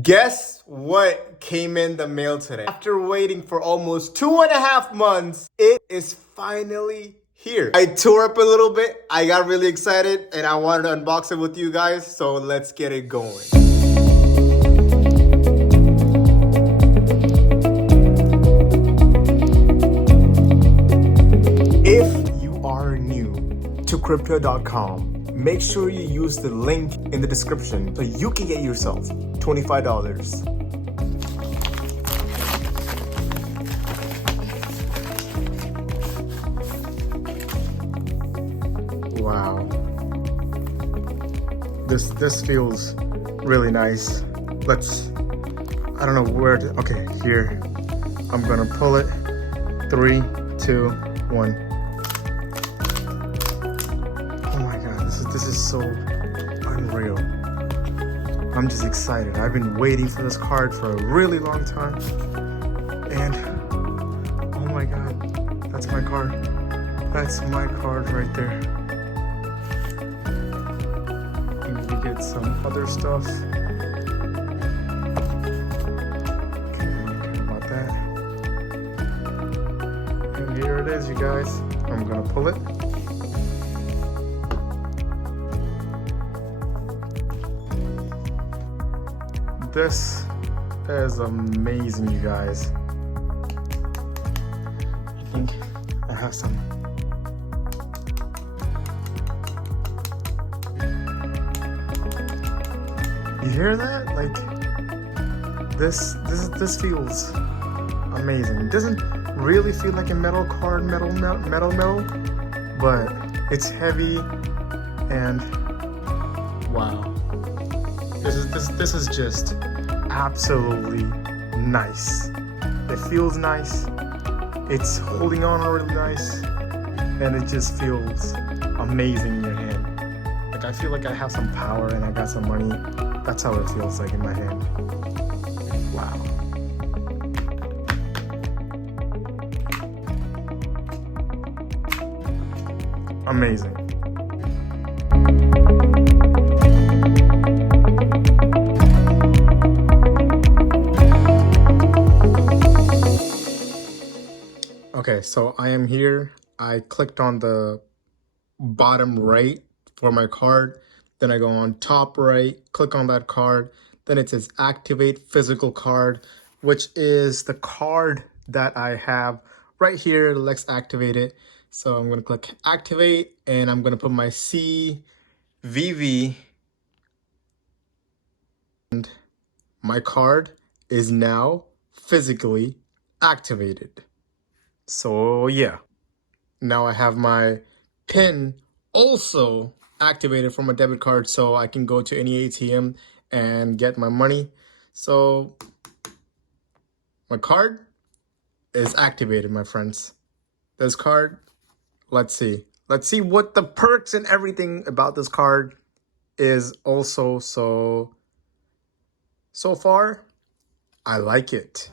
Guess what came in the mail today? After waiting for almost 2.5 months, it is finally here. I tore up a little bit. I got really excited and I wanted to unbox it with you guys. So let's get it going. If you are new to crypto.com, make sure you use the link in the description so you can get yourself $25. Wow. This feels really nice. I don't know where to, okay, here. I'm gonna pull it. 3, 2, 1. This is so unreal. I'm just excited. I've been waiting for this card for a really long time. And oh my God, that's my card. That's my card right there. And we get some other stuff. Okay, I don't care about that. And here it is, you guys. I'm gonna pull it. This is amazing, you guys. I think I have some. You hear that? Like this feels amazing. It doesn't really feel like a metal card, metal, but it's heavy and wow. This is just absolutely nice. It feels nice. It's holding on really nice, and it just feels amazing in your hand. Like I feel like I have some power and I got some money. That's how it feels like in my hand. Wow. Amazing. Okay, so I am here. I clicked on the bottom right for my card. Then I go on top right, click on that card. Then it says activate physical card, which is the card that I have right here. Let's activate it. So I'm going to click activate and I'm going to put my CVV. And my card is now physically activated. So yeah, now I have my PIN also activated from a debit card so I can go to any ATM and get my money. So my card is activated, my friends. This card, let's see what the perks and everything about this card is also. So far, I like it.